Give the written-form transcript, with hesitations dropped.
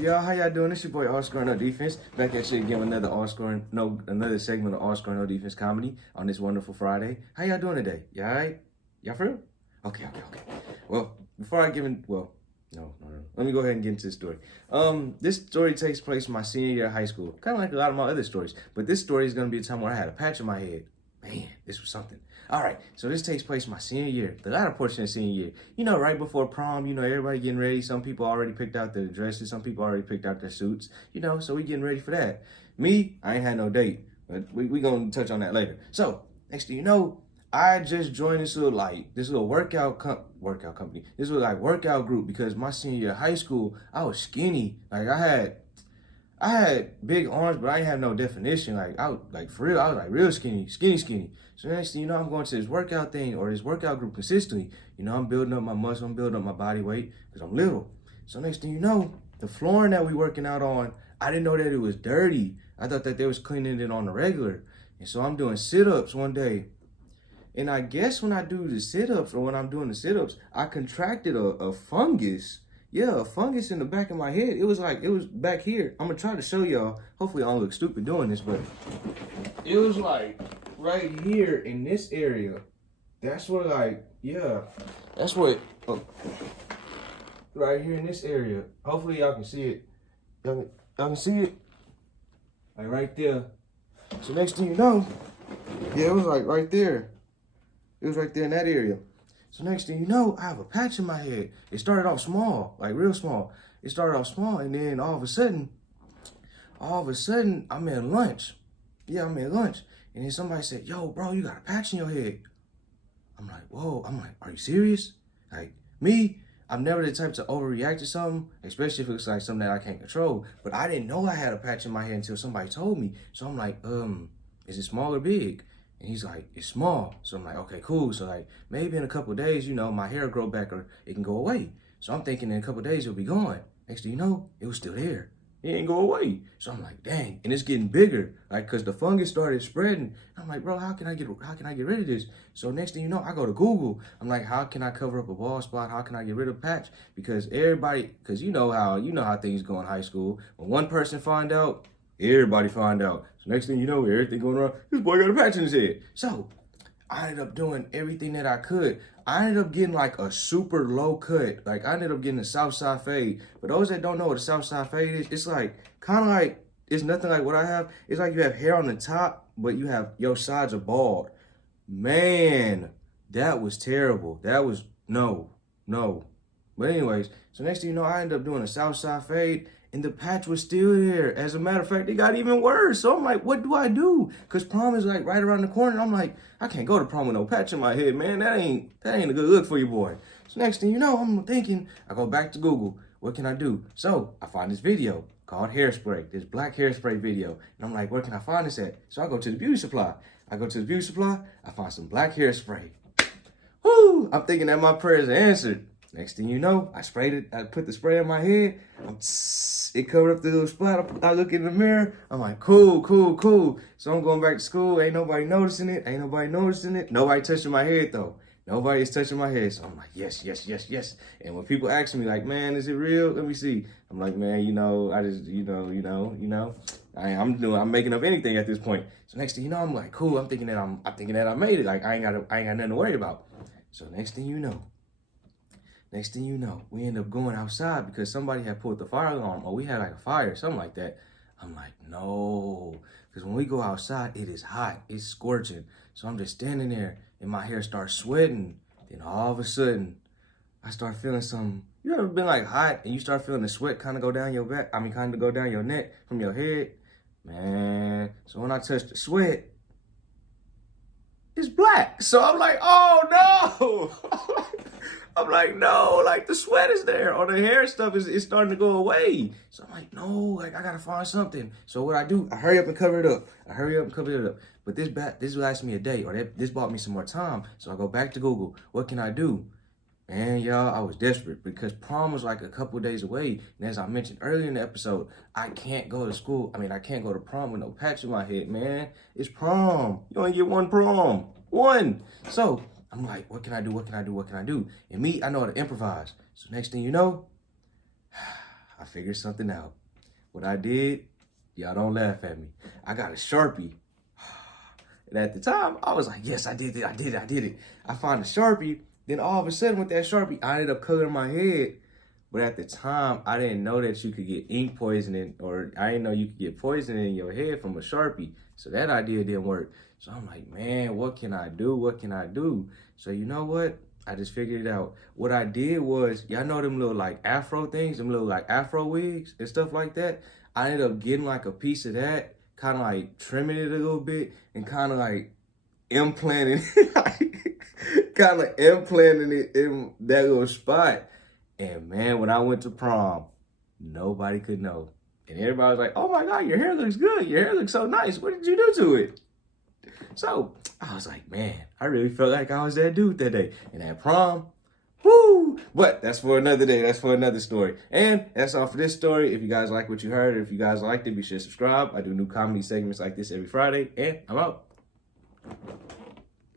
Y'all, how y'all doing? It's your boy AllScoringNoDefense back at you again with another segment of AllScoringNoDefense-Comedy on this wonderful Friday. How y'all doing today? Y'all alright? Y'all for real? Okay. Well, before I give in, no. Let me go ahead and get into this story. This story takes place in my senior year of high school, kind of like a lot of my other stories. But this story is going to be a time where I had a patch on my head. Man, this was something. All right, so this takes place my senior year, the latter portion of senior year. You know, right before prom, everybody getting ready. Some people already picked out their dresses. Some people already picked out their suits, so we getting ready for that. Me, I ain't had no date, but we going to touch on that later. So, next thing you know, I just joined this little workout company. This little workout group because my senior year of high school, I was skinny. I had big arms, but I didn't have no definition. For real, I was real skinny. So next thing you know, I'm going to this workout thing or this workout group consistently. I'm building up my muscle, I'm building up my body weight because I'm little. So next thing you know, the flooring that we working out on, I didn't know that it was dirty. I thought that they was cleaning it on the regular. And so I'm doing sit-ups one day. And I guess when I do the sit-ups or when I'm doing the sit-ups, I contracted a fungus. Yeah, a fungus in the back of my head. It was back here. I'm gonna try to show y'all. Hopefully I don't look stupid doing this, but it was right here in this area. That's what right here in this area. Hopefully y'all can see it. Y'all can see it? Right there. So next thing you know, it was right there. It was right there in that area. So next thing you know, I have a patch in my head. It started off small, real small. It started off small, and then all of a sudden, I'm in lunch. Yeah, I'm in lunch. And then somebody said, "Yo, bro, you got a patch in your head." I'm like, whoa. I'm like, are you serious? Me, I'm never the type to overreact to something, especially if it's something that I can't control. But I didn't know I had a patch in my head until somebody told me. So I'm like, is it small or big? And he's like, it's small. So I'm like, okay, cool. So maybe in a couple of days, my hair will grow back or it can go away. So I'm thinking in a couple of days it'll be gone. Next thing you know, it was still there. It ain't go away. So I'm like, dang. And it's getting bigger, cause the fungus started spreading. I'm like, bro, how can I get rid of this? So next thing you know, I go to Google. I'm like, how can I cover up a bald spot? How can I get rid of patch? Because you know how things go in high school. When one person find out, everybody find out. So next thing you know, everything going wrong, this boy got a patch in his head. So I ended up doing everything that I could. I ended up getting a super low cut. I ended up getting a south side fade. For those that don't know what a south side fade is, it's it's nothing like what I have. It's you have hair on the top, but your sides are bald. Man, that was terrible. That was, no. But anyways, so next thing you know, I ended up doing a south side fade. And the patch was still there. As a matter of fact, it got even worse. So I'm like, what do I do? Because prom is right around the corner. I'm like, I can't go to prom with no patch in my head, man. That ain't a good look for you, boy. So next thing you know, I'm thinking, I go back to Google. What can I do? So I find this video called Hairspray, this black hairspray video. And I'm like, where can I find this at? So I go to the beauty supply. I find some black hairspray. Woo! I'm thinking that my prayers are answered. Next thing you know, I sprayed it. I put the spray on my head. It covered up the little spot. I look in the mirror. I'm like, cool. So I'm going back to school. Ain't nobody noticing it. Nobody touching my head, though. Nobody is touching my head. So I'm like, yes. And when people ask me, man, is it real? Let me see. I'm like, man, I just, I'm making up anything at this point. So next thing you know, I'm like, cool. I'm thinking that I made it. I ain't got nothing to worry about. So next thing you know, we end up going outside because somebody had pulled the fire alarm or we had a fire, something like that. I'm like, no, because when we go outside, it is hot, it's scorching. So I'm just standing there and my hair starts sweating. Then all of a sudden, I start feeling something. You ever been hot and you start feeling the sweat kind of go down your back? Kind of go down your neck from your head? Man, so when I touch the sweat, it's black. So I'm like, oh no. I'm like, no, the sweat is there or the hair stuff is starting to go away. So I'm like, no, I gotta find something. So what I do, I hurry up and cover it up. But this lasts me a day or this bought me some more time. So I go back to Google. What can I do? Man, y'all, I was desperate because prom was a couple days away. And as I mentioned earlier in the episode, I can't go to school. I can't go to prom with no patch in my head, man. It's prom. You only get one prom. One. So I'm like, what can I do? And me, I know how to improvise. So next thing you know, I figured something out. What I did, y'all don't laugh at me. I got a Sharpie. And at the time, I was like, yes, I did it. I found a Sharpie. Then all of a sudden with that Sharpie, I ended up coloring my head. But at the time, I didn't know that you could get ink poisoning, or I didn't know you could get poison in your head from a Sharpie. So that idea didn't work. So I'm like, man, what can I do? What can I do? So you know what? I just figured it out. What I did was, y'all know them little like afro things, them little like afro wigs and stuff like that? I ended up getting like a piece of that, kind of like trimming it a little bit and kind of like implanting it in that little spot. And man, when I went to prom, nobody could know. And everybody was like, oh my God, your hair looks good. Your hair looks so nice. What did you do to it? So I was like, man, I really felt like I was that dude that day. And at prom, woo! But that's for another day. That's for another story. And that's all for this story. If you guys like what you heard, or if you guys liked it, be sure to subscribe. I do new comedy segments like this every Friday. And I'm out.